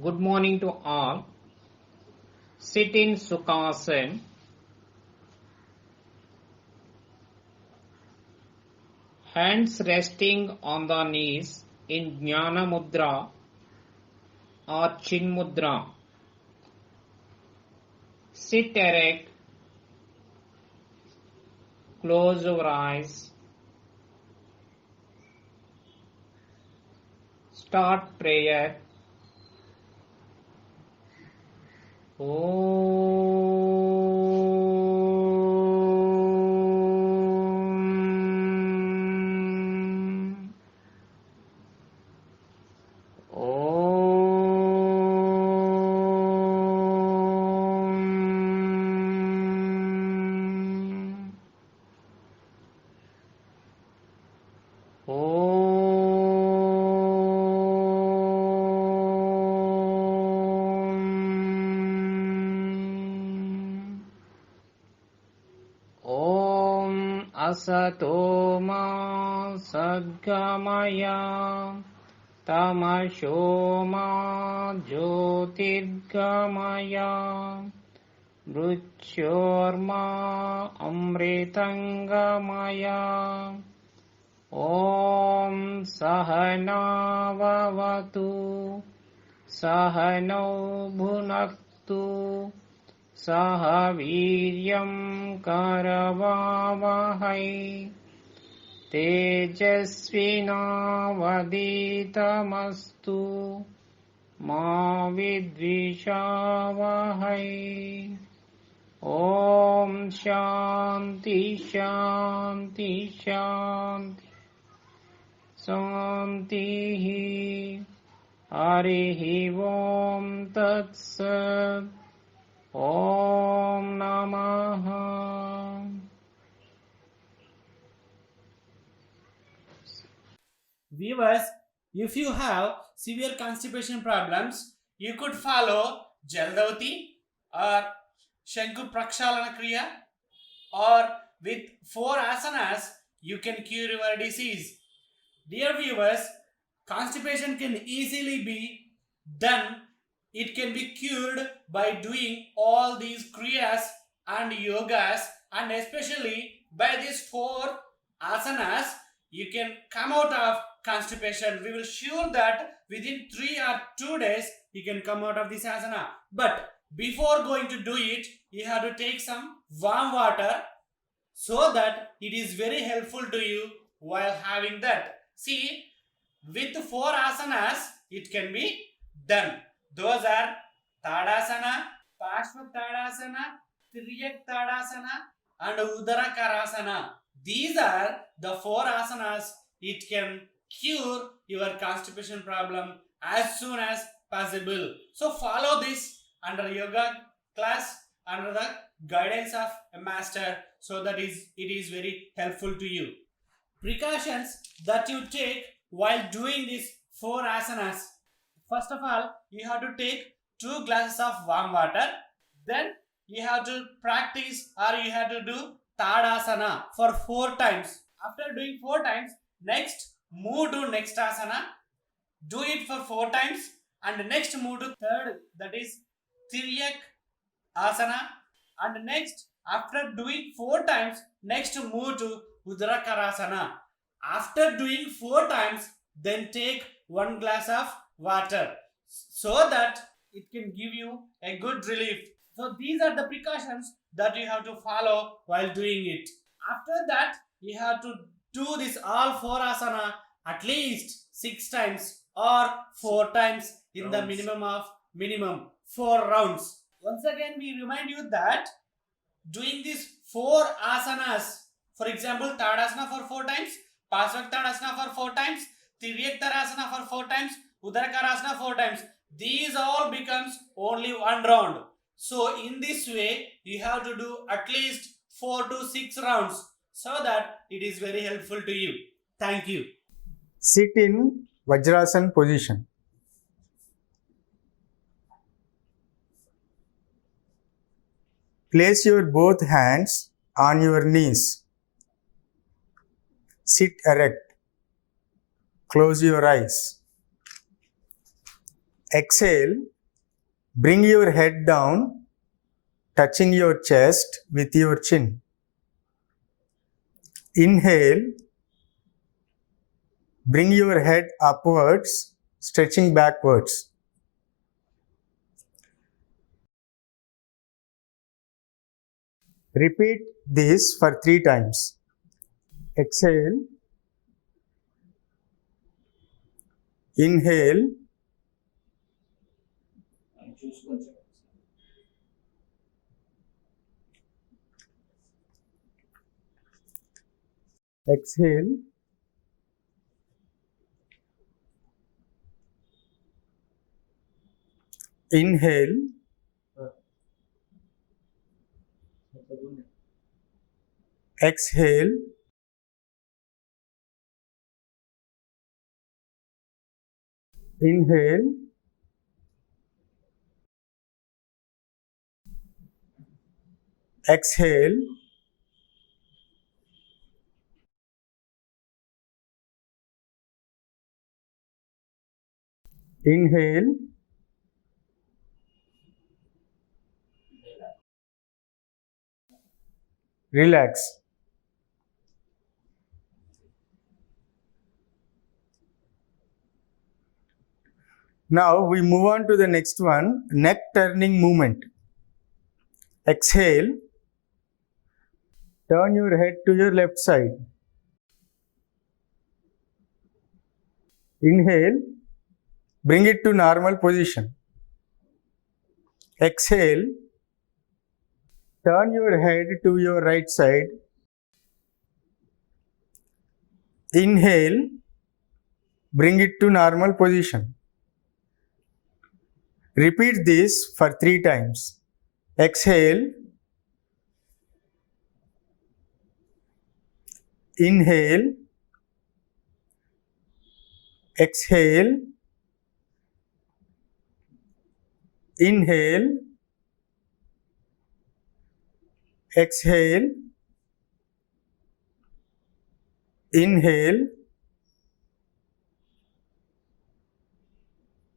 Good morning to all. Sit in Sukhasana. Hands resting on the knees in Jnana Mudra or Chin Mudra. Sit erect. Close your eyes. Start prayer. Om. Om Asato Ma Sadgamaya Tamasho Ma Jyotirgamaya Mrityorma Amritangamaya Om Sahana Vavatu Sahano Bhunaktu Saha Viryam Karavavahai Tejasvinavaditamastu Ma Vidvishavahai Om Shanti Shanti Shanti Santihi Harihi Om Tat Sat Om Namaha. Viewers, if you have severe constipation problems, you could follow Jaldavati or Shanku Prakshalana Kriya, or with 4 asanas, you can cure your disease. Dear viewers, constipation can easily be done. It can be cured by doing all these kriyas and yogas, and especially by these 4 asanas, you can come out of constipation. We will sure that within 3 or 2 days you can come out of this asana. But before going to do it, you have to take some warm water so that it is very helpful to you while having that. See, with 4 asanas, it can be done. Those are Tadasana, Pashvatadasana, Tiryak Tadasana, and Udarakarasana. These are the 4 asanas. It can cure your constipation problem as soon as possible. So follow this under yoga class, under the guidance of a master, so that it is very helpful to you. Precautions that you take while doing these 4 asanas. First of all, you have to take 2 glasses of warm water. Then you have to practice, or you have to do Tadasana for 4 times. After doing 4 times, next move to next asana. Do it for 4 times, and next move to third, that is Tiryak asana, and next after doing 4 times, next move to Uddarakarasana. After doing 4 times, then take 1 glass of water so that it can give you a good relief. So these are the precautions that you have to follow while doing it. After that, you have to do this all 4 asana at least 6 times or 4 times in the minimum 4 rounds. Once again, we remind you that doing these 4 asanas, for example, Tadasana for 4 times, Pasvaktadasana for 4 times, Tiryaktarasana for 4 times, Uddarakarasana 4 times, these all becomes only 1 round. So in this way, you have to do at least 4 to 6 rounds, so that it is very helpful to you. Thank you. Sit in Vajrasana position. Place your both hands on your knees. Sit erect. Close your eyes. Exhale. Bring your head down, touching your chest with your chin. Inhale. Bring your head upwards, stretching backwards. Repeat this for 3 times. Exhale. Inhale. Exhale. Inhale. Exhale. Inhale. Exhale. Inhale. Relax. Now we move on to the next one, neck turning movement. Exhale. Turn your head to your left side. Inhale. Bring it to normal position. Exhale. Turn your head to your right side. Inhale. Bring it to normal position. Repeat this for 3 times. Exhale. Inhale. Exhale. Inhale. Exhale. Inhale.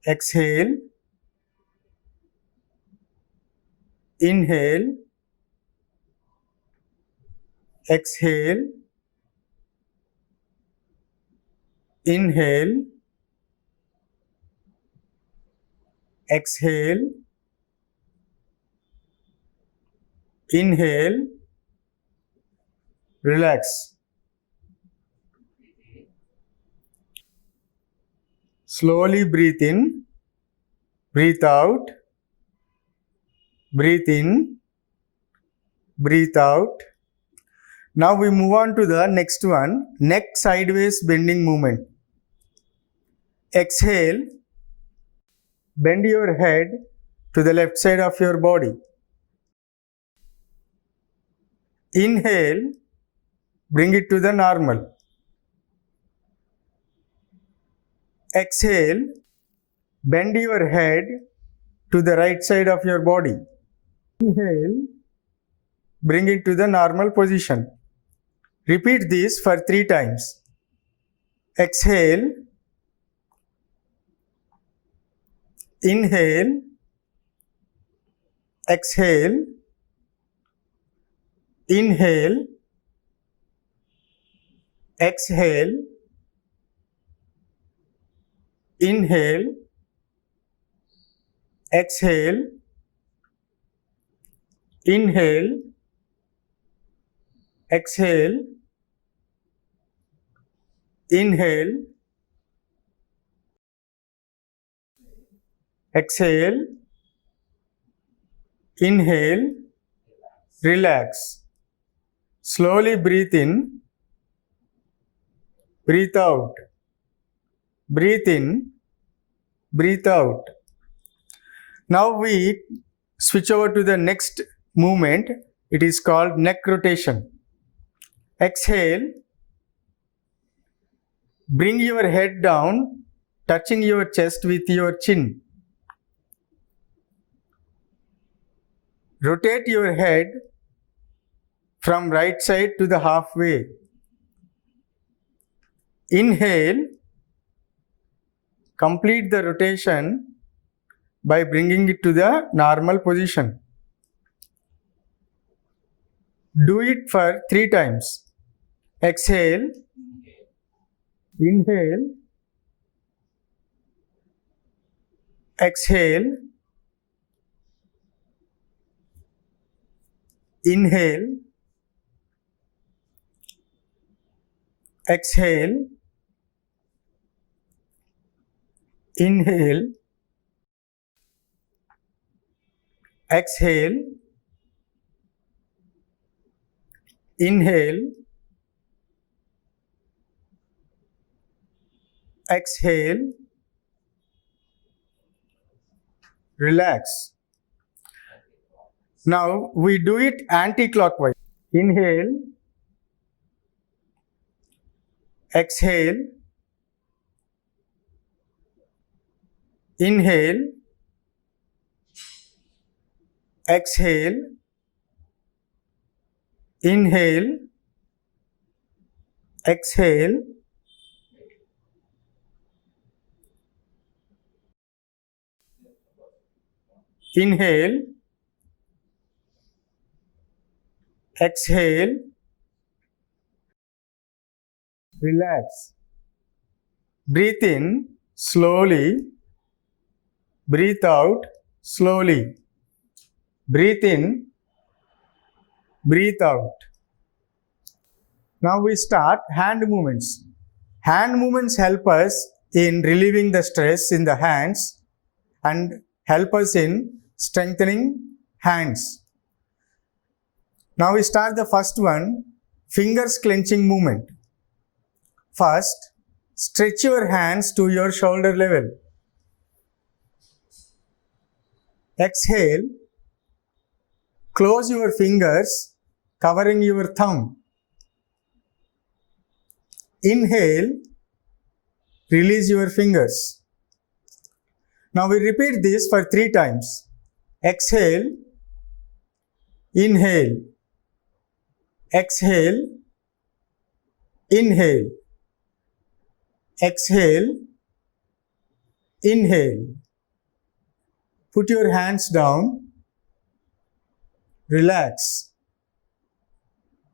Exhale. Inhale. Exhale. Inhale. Exhale. Inhale. Relax. Slowly breathe in, breathe out, breathe in, breathe out. Now we move on to the next one, neck sideways bending movement. Exhale. Bend your head to the left side of your body. Inhale. Bring it to the normal. Exhale. Bend your head to the right side of your body. Inhale. Bring it to the normal position. Repeat this for 3 times. Exhale. Inhale. Exhale. Inhale. Exhale. Inhale. Exhale. Inhale. Exhale. Inhale. Exhale. Inhale. Relax. Slowly breathe in. Breathe out. Breathe in. Breathe out. Now we switch over to the next movement. It is called neck rotation. Exhale. Bring your head down, touching your chest with your chin. Rotate your head from right side to the halfway. Inhale. Complete the rotation by bringing it to the normal position. Do it for 3 times. Exhale, inhale, exhale, inhale, exhale, inhale, exhale, inhale, exhale, relax. Now we do it anti-clockwise. Inhale, exhale, inhale, exhale, inhale, exhale, inhale, exhale, relax. Breathe in slowly, breathe out slowly. Breathe in, breathe out. Now we start hand movements. Hand movements help us in relieving the stress in the hands and help us in strengthening hands. Now we start the first one, fingers clenching movement. First, stretch your hands to your shoulder level. Exhale, close your fingers, covering your thumb. Inhale, release your fingers. Now we repeat this for 3 times. Exhale, inhale, exhale, inhale, exhale, inhale. Put your hands down, relax.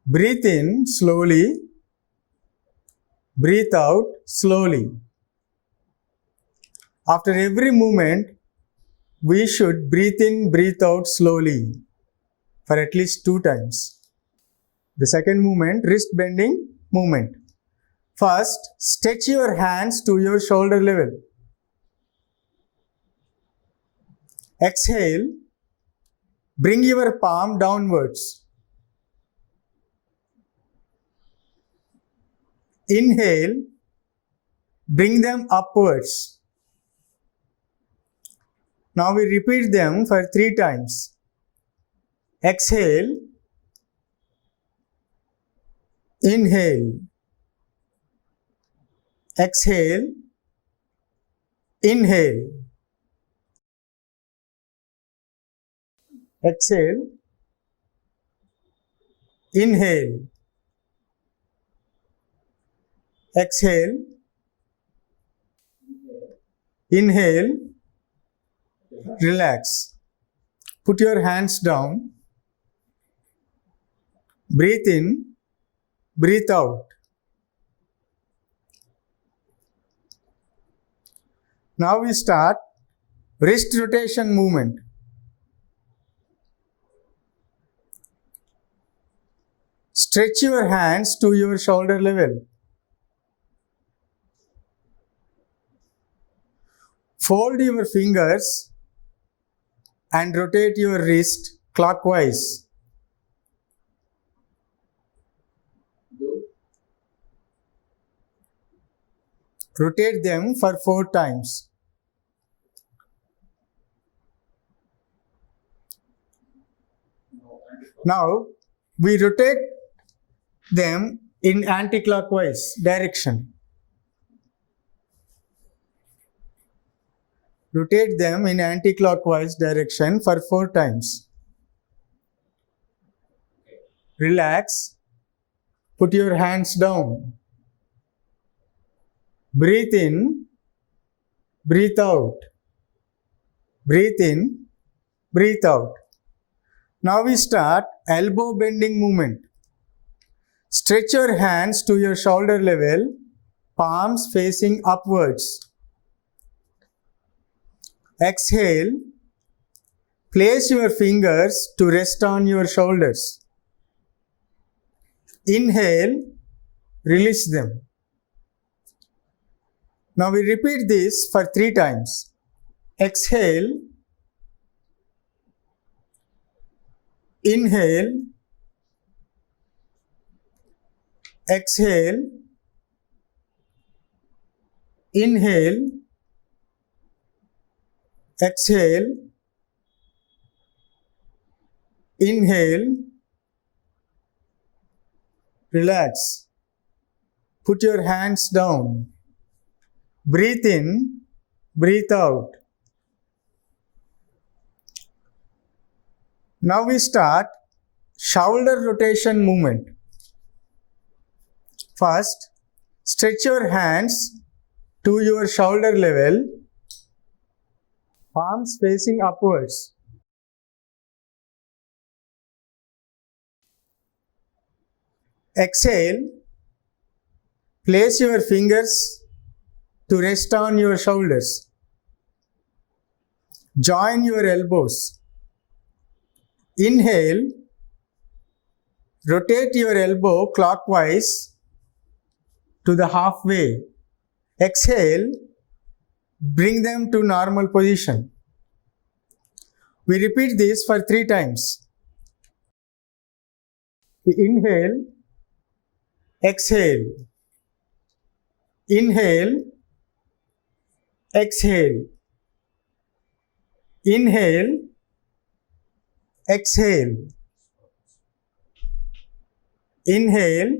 Breathe in slowly, breathe out slowly. After every movement, we should breathe in, breathe out slowly for at least 2 times. The second movement, wrist bending movement. First, stretch your hands to your shoulder level. Exhale, bring your palm downwards. Inhale, bring them upwards. Now we repeat them for 3 times. Exhale, inhale, exhale, inhale, exhale, inhale, exhale, inhale, relax. Put your hands down. Breathe in, breathe out. Now we start wrist rotation movement. Stretch your hands to your shoulder level. Fold your fingers and rotate your wrist clockwise. Rotate them for 4 times. Now we rotate them in anti-clockwise direction. Rotate them in anti-clockwise direction for 4 times. Relax. Put your hands down. Breathe in, breathe out. Breathe in, breathe out. Now we start elbow bending movement. Stretch your hands to your shoulder level, palms facing upwards. Exhale. Place your fingers to rest on your shoulders. Inhale, release them. Now we repeat this for 3 times. Exhale, inhale, exhale, inhale, exhale, inhale, relax. Put your hands down. Breathe in, breathe out. Now we start shoulder rotation movement. First, stretch your hands to your shoulder level, palms facing upwards. Exhale, place your fingers to rest on your shoulders. Join your elbows. Inhale, rotate your elbow clockwise to the halfway. Exhale, bring them to normal position. We repeat this for 3 times. Inhale, exhale, inhale, exhale, inhale, exhale, inhale,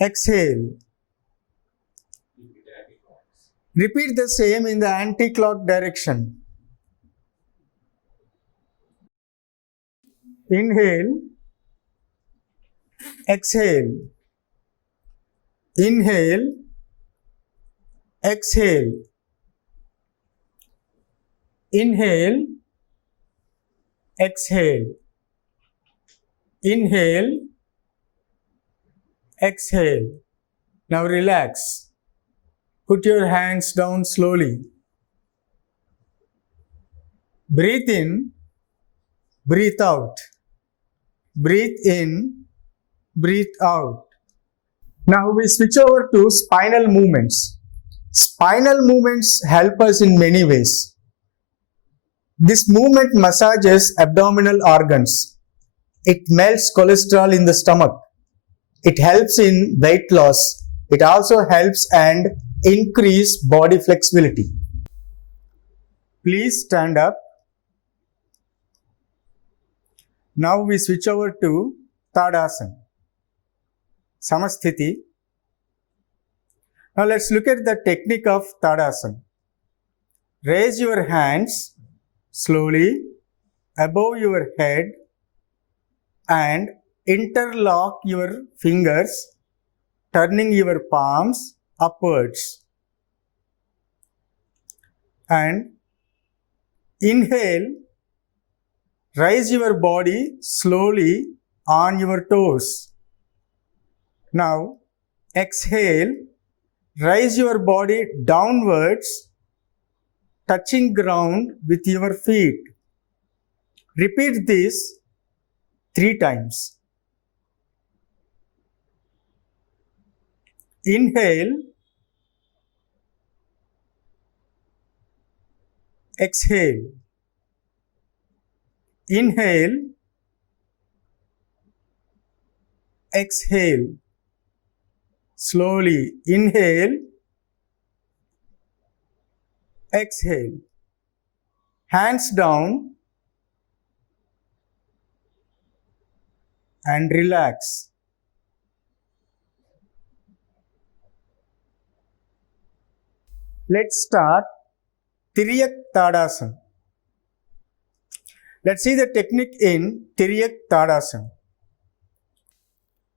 exhale. Repeat the same in the anti-clock direction. Inhale, exhale, inhale, exhale, inhale, exhale, inhale, exhale. Now relax. Put your hands down slowly. Breathe in, breathe out. Breathe in, breathe out. Now we switch over to spinal movements. Spinal movements help us in many ways. This movement massages abdominal organs. It melts cholesterol in the stomach. It helps in weight loss. It also helps and increase body flexibility. Please stand up. Now we switch over to Tadasana, Samasthiti. Now let's look at the technique of Tadasana. Raise your hands slowly above your head and interlock your fingers, turning your palms upwards. And inhale, raise your body slowly on your toes. Now exhale, raise your body downwards, touching ground with your feet. Repeat this 3 times. Inhale, exhale, inhale, exhale. Slowly inhale, exhale. Hands down and relax. Let's start Tiriyak Tadasana. Let's see the technique in Tiriyak Tadasana.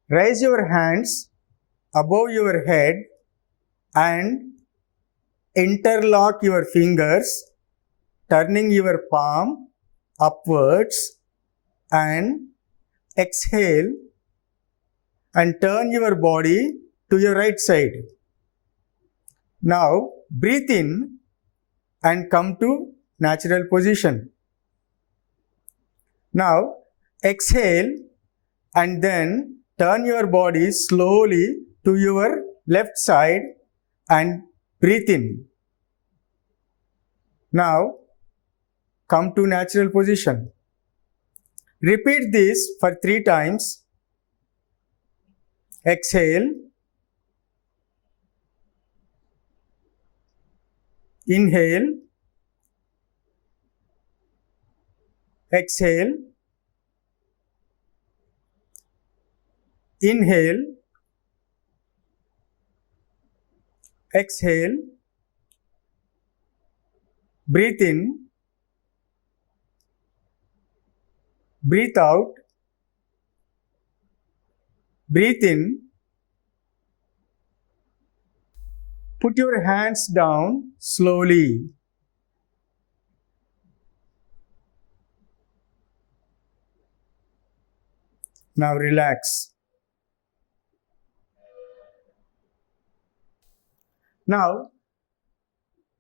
Raise your hands above your head and interlock your fingers, turning your palm upwards, and exhale and turn your body to your right side. Now breathe in and come to natural position. Now exhale and then turn your body slowly to your left side and breathe in. Now come to natural position. Repeat this for 3 times. Exhale, inhale, exhale, inhale, exhale, breathe in, breathe out, breathe in, put your hands down slowly. Now relax. Now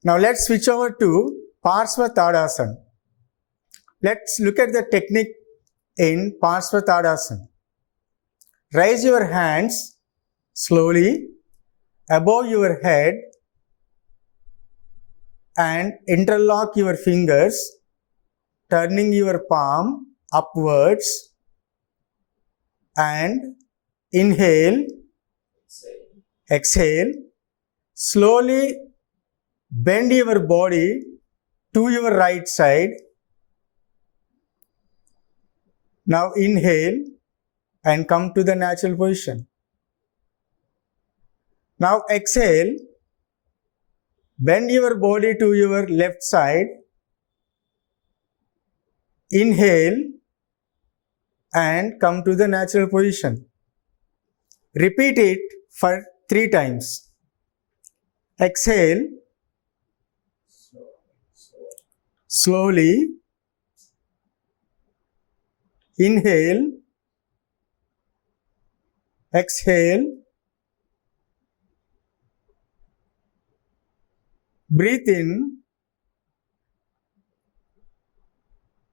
let's switch over to Parshva Let's look at the technique in Parshva. Raise your hands slowly above your head and interlock your fingers, turning your palm upwards, and inhale, exhale, slowly bend your body to your right side. Now inhale and come to the natural position. Now exhale, bend your body to your left side. Inhale and come to the natural position. Repeat it for 3 times. Exhale, slowly, inhale, exhale, breathe in,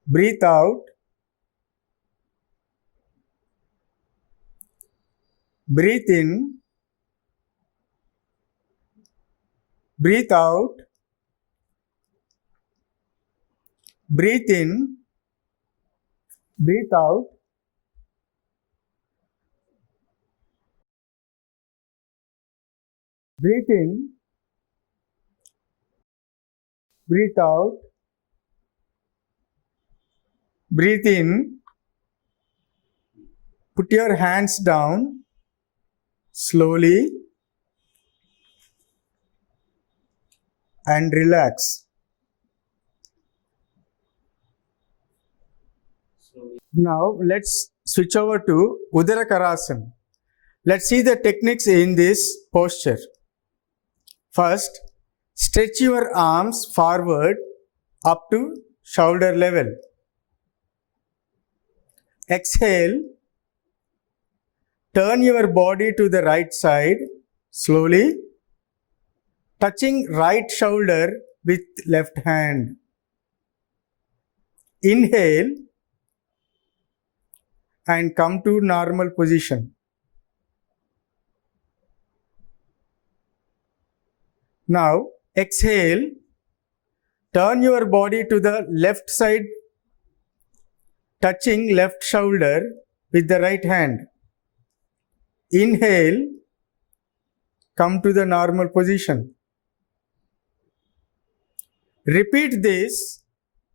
breathe out, breathe in, breathe out, breathe in, breathe out, breathe in, breathe out, breathe in, put your hands down slowly and relax. Now let's switch over to Udara Karasana. Let's see the techniques in this posture. First, stretch your arms forward up to shoulder level. Exhale, turn your body to the right side slowly, touching right shoulder with left hand. Inhale and come to normal position. Now exhale, turn your body to the left side, touching left shoulder with the right hand. Inhale, come to the normal position. Repeat this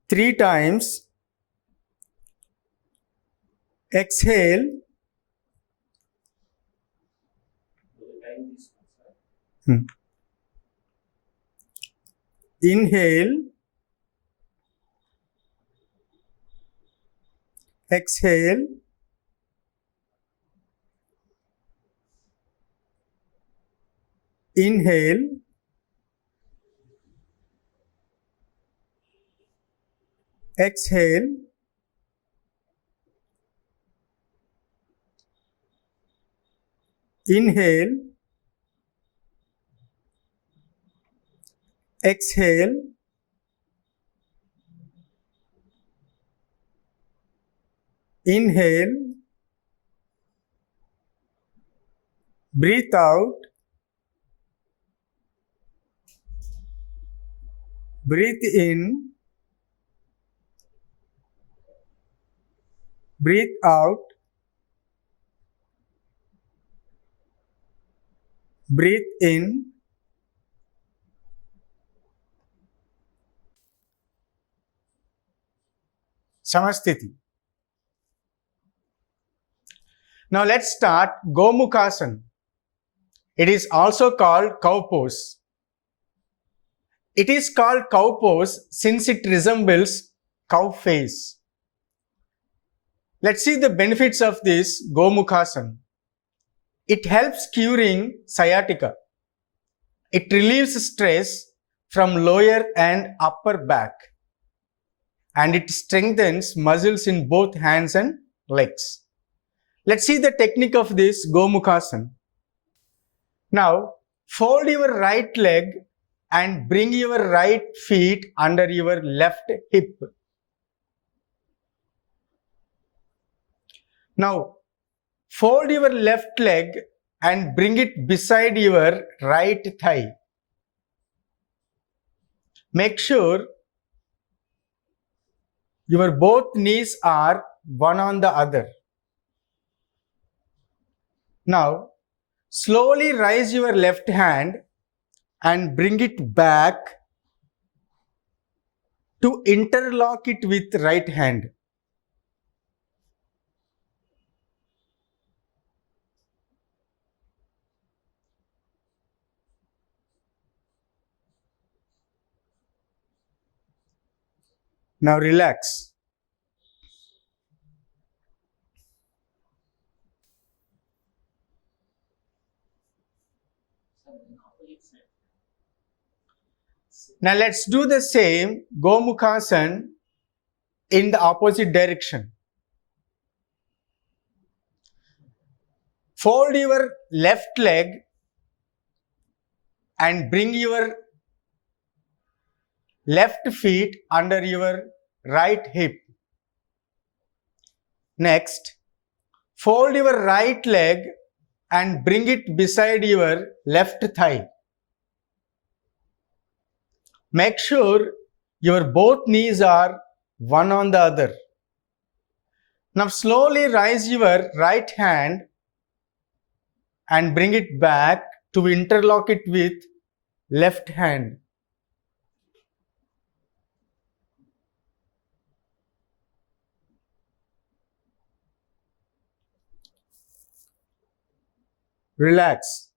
3 times. Exhale, inhale, exhale, inhale, exhale, inhale, exhale, inhale, breathe out, breathe in, breathe out, breathe in, Samasthiti. Now let's start Gomukhasana. It is also called cow pose. It is called cow pose since it resembles cow face. Let's see the benefits of this Gomukhasana. It helps curing sciatica. It relieves stress from lower and upper back. And it strengthens muscles in both hands and legs. Let's see the technique of this Gomukhasana. Now, fold your right leg and bring your right feet under your left hip. Now, fold your left leg and bring it beside your right thigh. Make sure your both knees are one on the other. Now, slowly raise your left hand and bring it back to interlock it with right hand. Now relax. Now let's do the same Gomukhasana in the opposite direction. Fold your left leg and bring your left feet under your right hip. Next, fold your right leg and bring it beside your left thigh. Make sure your both knees are one on the other. Now slowly raise your right hand and bring it back to interlock it with left hand. Relax.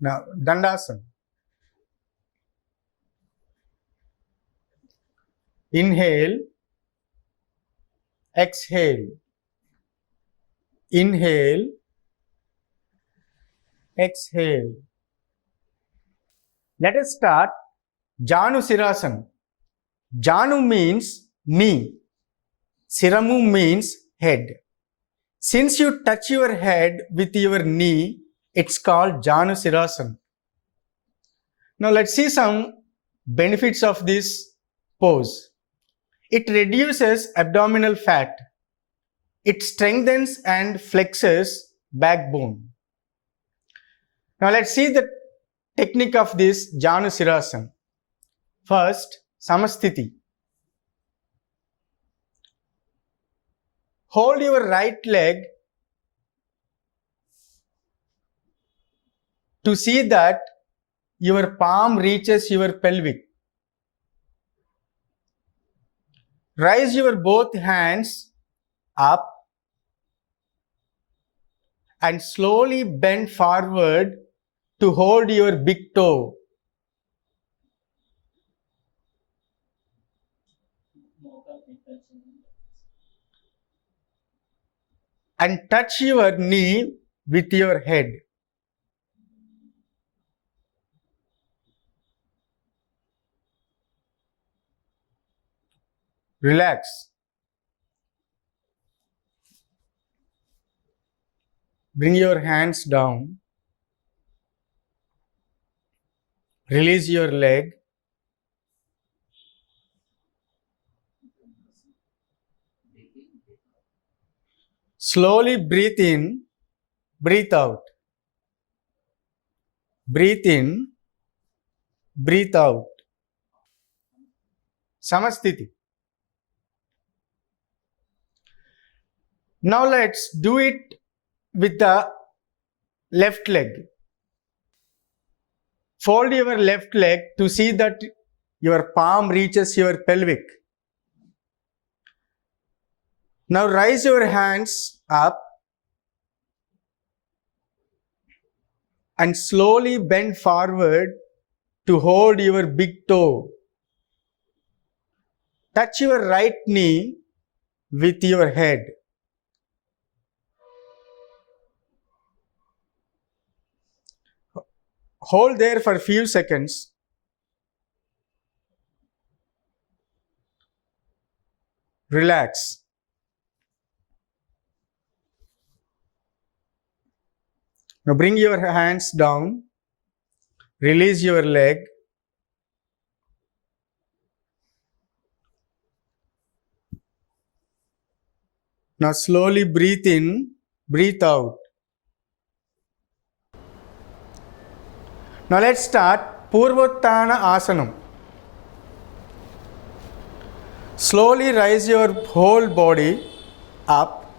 Now, Dandasana. Inhale, exhale. Inhale, exhale. Let us start Janu Sirasana. Janu means knee. Siramu means head. Since you touch your head with your knee, it's called Janu Sirasana. Now let's see some benefits of this pose. It reduces abdominal fat. It strengthens and flexes backbone. Now let's see the technique of this Janu Sirasana. First, Samasthiti. Hold your right leg to see that your palm reaches your pelvic. Raise your both hands up and slowly bend forward to hold your big toe. and touch your knee with your head. Relax. Bring your hands down. Release your leg. Slowly breathe in, breathe out. Breathe in, breathe out. Samasthiti. Now let's do it with the left leg. Fold your left leg to see that your palm reaches your pelvic. Now raise your hands up and slowly bend forward to hold your big toe. Touch your right knee with your head. Hold there for a few seconds. Relax. Now bring your hands down. Release your leg. Now slowly breathe in, breathe out. Now let's start Purvottana Asanam. Slowly rise your whole body up,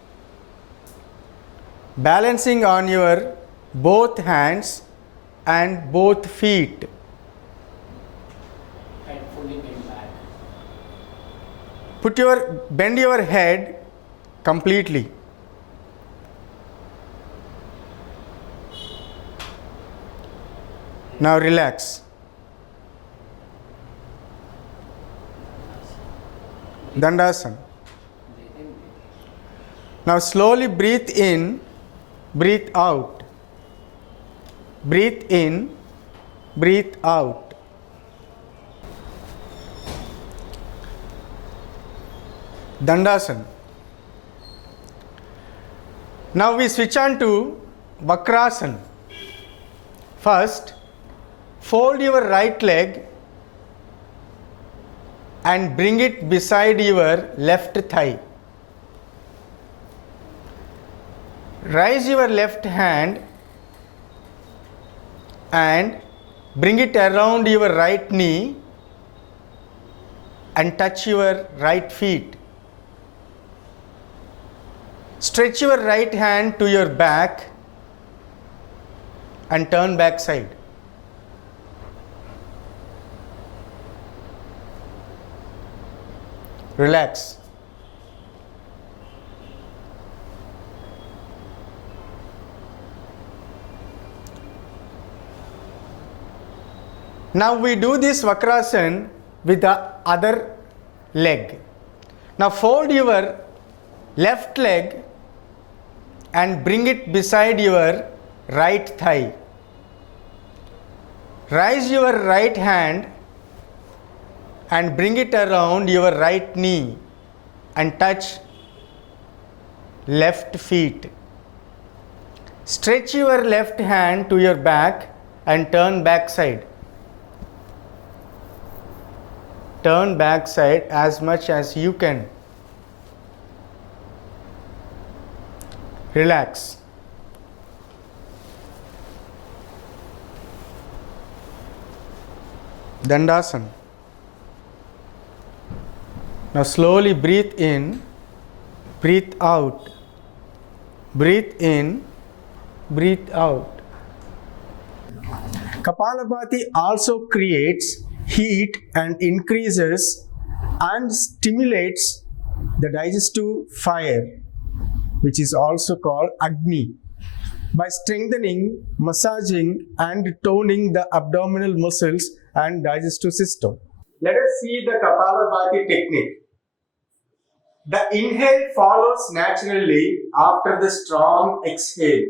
balancing on your both hands and both feet. Head fully bent back. Bend your head completely. Now relax. Dandasana. Now slowly breathe in, breathe out. Breathe in, breathe out. Dandasana. Now we switch on to Vakrasana. First, fold your right leg and bring it beside your left thigh. Raise your left hand and bring it around your right knee and touch your right feet. Stretch your right hand to your back and turn back side. Relax. Now we do this Vakrasana with the other leg. Now fold your left leg and bring it beside your right thigh. Raise your right hand and bring it around your right knee and touch left feet. Stretch your left hand to your back and turn back side. Turn back side as much as you can. Relax. Dandasana. Now slowly breathe in, breathe out. Breathe in, breathe out. Kapalabhati also creates heat and increases and stimulates the digestive fire, which is also called Agni, by strengthening, massaging and toning the abdominal muscles and digestive system. Let us see the Kapalabhati technique. The inhale follows naturally after the strong exhale.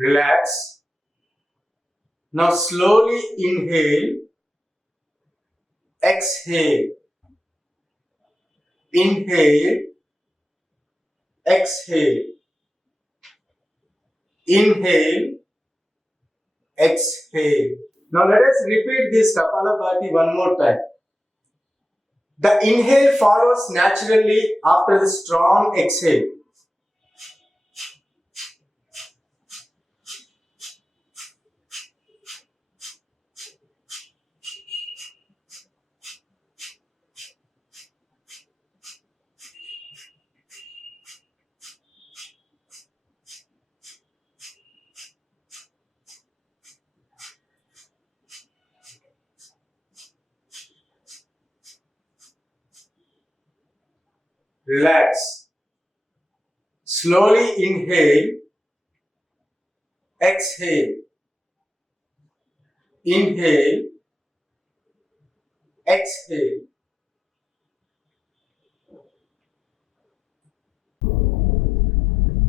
Relax. Now slowly inhale, exhale, inhale, exhale, inhale, exhale. Now let us repeat this Kapalabhati one more time. The inhale follows naturally after the strong exhale. Relax. Slowly inhale, exhale, inhale, exhale.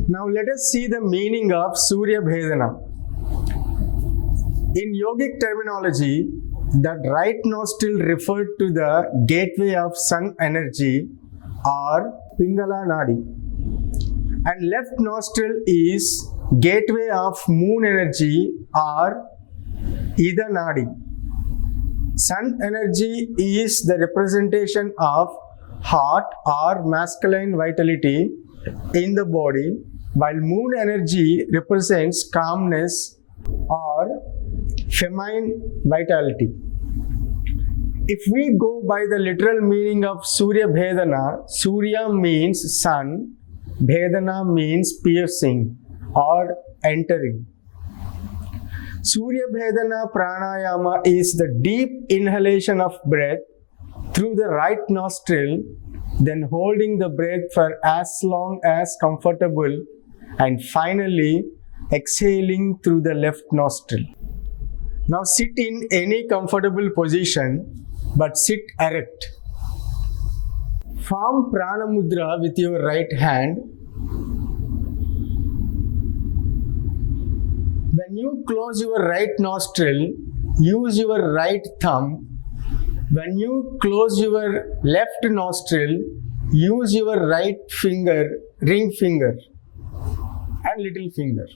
Now let us see the meaning of Surya Bhedana. In yogic terminology, the right nostril referred to the gateway of sun energy or Pingala Nadi, and left nostril is gateway of moon energy or Ida Nadi. Sun energy is the representation of heart or masculine vitality in the body, while moon energy represents calmness or feminine vitality. If we go by the literal meaning of Surya Bhedana, Surya means sun, Bhedana means piercing or entering. Surya Bhedana Pranayama is the deep inhalation of breath through the right nostril, then holding the breath for as long as comfortable, and finally exhaling through the left nostril. Now sit in any comfortable position, but sit erect. Form Prana Mudra with your right hand. When you close your right nostril, use your right thumb. When you close your left nostril, use your right finger, ring finger, and little finger.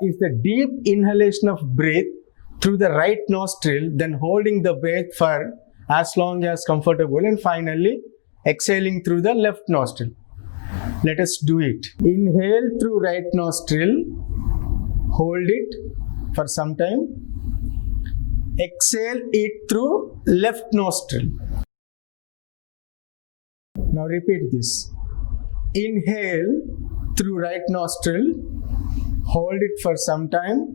Is the deep inhalation of breath through the right nostril, then holding the breath for as long as comfortable, and finally exhaling through the left nostril. Let us do it. Inhale through right nostril, hold it for some time. Exhale it through left nostril. Now repeat this. Inhale through right nostril, hold it for some time.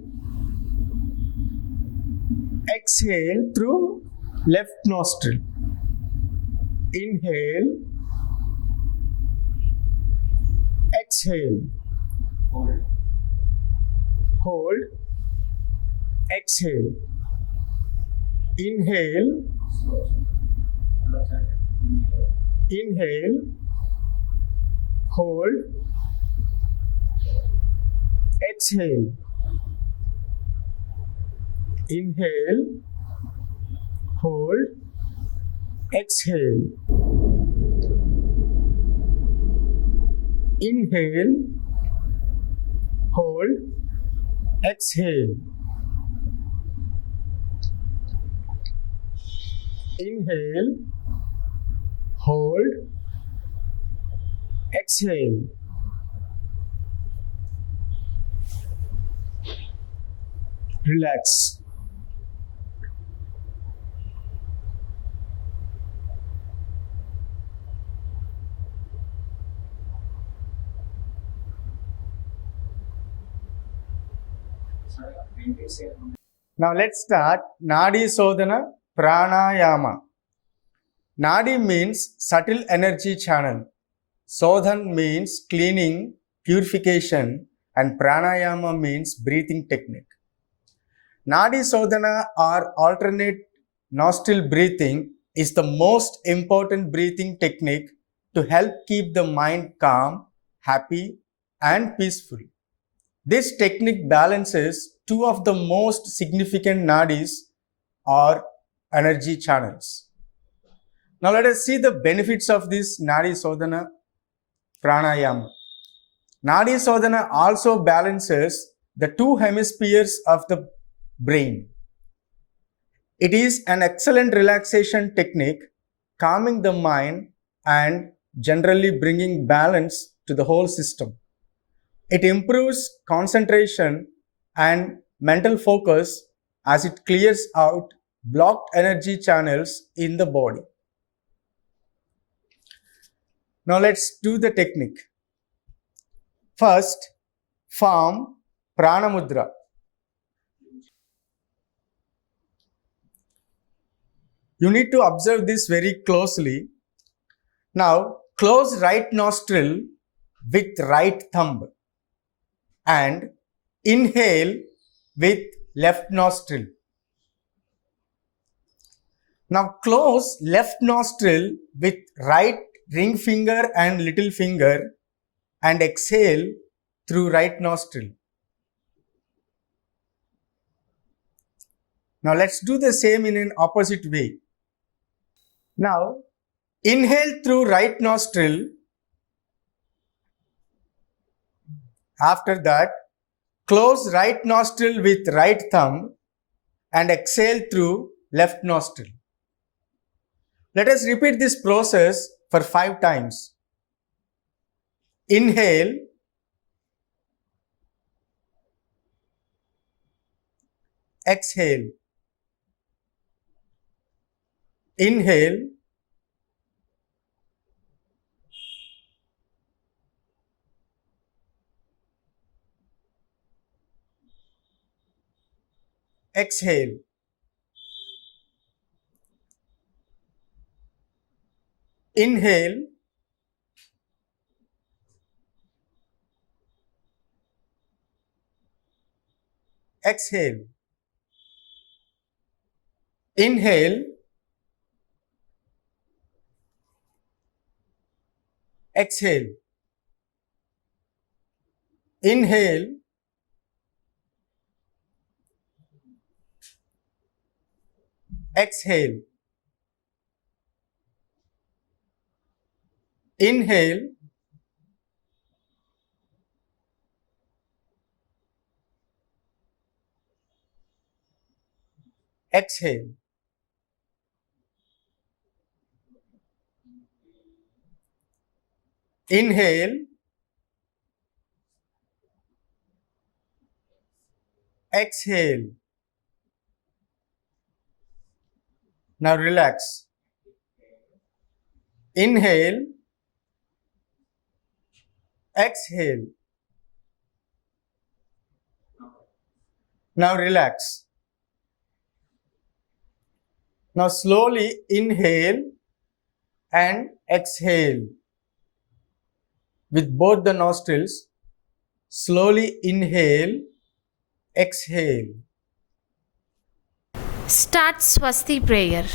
Exhale through left nostril. Inhale. Exhale. Hold. Exhale. Inhale. Inhale. Hold. Exhale. Inhale. Hold. Exhale. Inhale. Hold. Exhale. Inhale. Hold. Exhale. Relax. Now let's start Nadi Sodhana Pranayama. Nadi means subtle energy channel. Sodhan means cleaning, purification, and Pranayama means breathing technique. Nadi Sodhana or alternate nostril breathing is the most important breathing technique to help keep the mind calm, happy, and peaceful. This technique balances two of the most significant nadis or energy channels. Now let us see the benefits of this Nadi Sodhana Pranayama. Nadi Sodhana also balances the two hemispheres of the brain. It is an excellent relaxation technique, calming the mind and generally bringing balance to the whole system. It improves concentration and mental focus as it clears out blocked energy channels in the body. Now let's do the technique. First, form Pranamudra. You need to observe this very closely. Now, close right nostril with right thumb and inhale with left nostril. Now, close left nostril with right ring finger and little finger and exhale through right nostril. Now, let's do the same in an opposite way. Now, inhale through right nostril. After that, close right nostril with right thumb and exhale through left nostril. Let us repeat this process for 5 times. Inhale, exhale, inhale, exhale. Inhale, exhale. Inhale, exhale. Inhale, exhale. Inhale, exhale. Inhale, exhale. Now relax. Inhale, exhale. Now relax. Now slowly inhale and exhale with both the nostrils. Slowly inhale, exhale. Start Swasti prayer.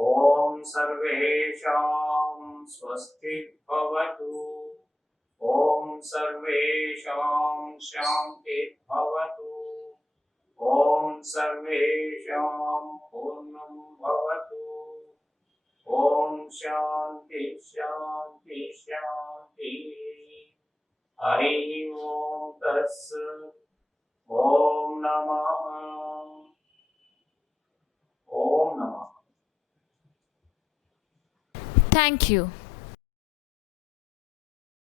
ॐ सर्वेषां स्वस्ति भवतु। ॐ सर्वेषां शान्ति भवतु। ॐ सर्वेषां पूर्णं भवतु। ओम शांति शांति शांति। हरि ओम तत्सत्। ओम नमः। ओम नमः। Thank you.